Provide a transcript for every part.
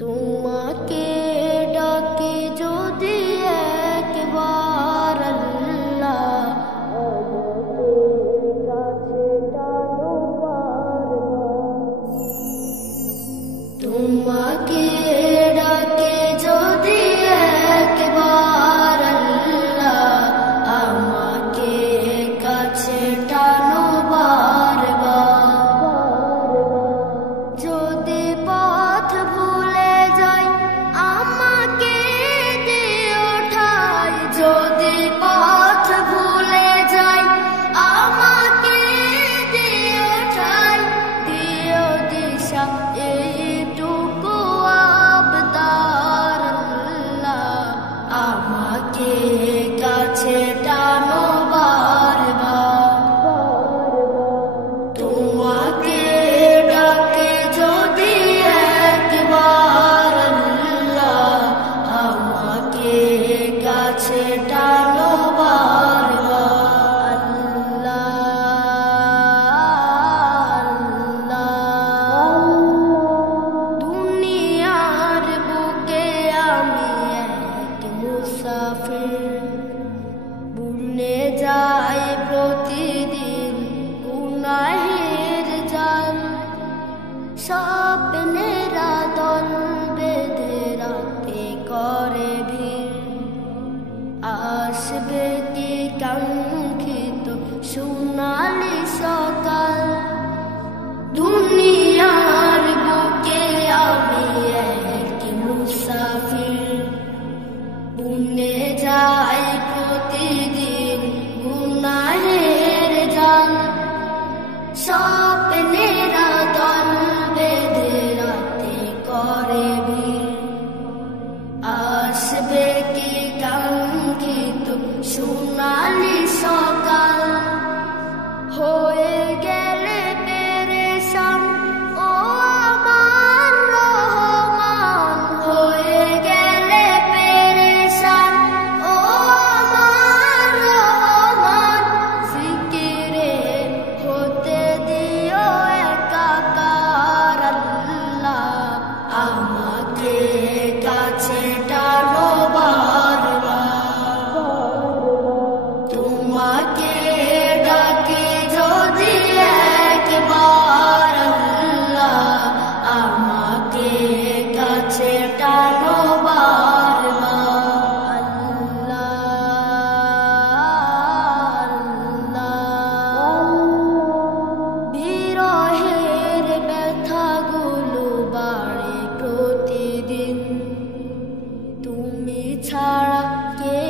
তোমাকে ডাকি যদি একবার আল্লাহ, কাছে টানো বারবার। তোমাকে ডাকি যদি একবার আল্লাহ, আমাকে কাছে টানো বারবার। যদি পথ ভুলে যাই আমাকে দিও ঠাই, যদি পথ ভুলে যাই আমাকে দিও ঠাই, দিও দিশা এইটুকু আবদার আল্লাহ, আমাকে কাছে টানো বারবার। তোমাকে ডাকে যদি একবার আল্লাহ, আমাকে কাছে টানো বারবার। আল্লাহ, দুনিয়ার বুকে আমি এক মুসাফির, বুনে যাই প্রতিদিন গুনাহের জাল। স্বপ্নেরা দল বেঁধে রাতে করে ভিড়, আসবে কি কাঙ্ক্ষিত সোনালি সকাল। দুনিয়ার বুকে আমি এক মুসাফির, বুনে যাই প্রতিদিন গুনাহের জাল। স্বপ্নেরা দল বেঁধে রাতে করে ভিড়, আসবে কি কাঙ্ক্ষিত সোনালি সকাল। হয়ে গেলে পেরেশান ও আমার রহমান, হয়ে গেলে পেরেশান ও আমার রহমান। জিকিরে হতে দিও একাকার আল্লাহ, আমাকে কাছে টানো বারবার। তোমাকে ডাকি যদি একবার আল্লাহ, আমাকে কাছে টানো বারবার। আল্লাহ, বিরহের ব্যথাগুলো বাড়ে প্রতিদিন, তুমি ছাড়া কে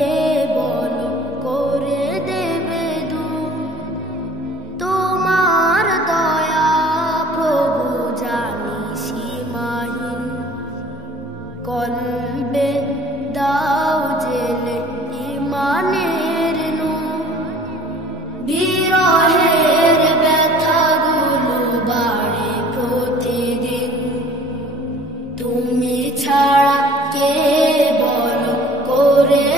বলো করে দেবে দূর। তোমার দয়া প্রভু জানি সীমাহীন, কলবে দাও জেলে ইমানের নূর। বিরহের ব্যথাগুলো বাড়ে প্রতিদিন, তুমি ছাড়া কে বলো করে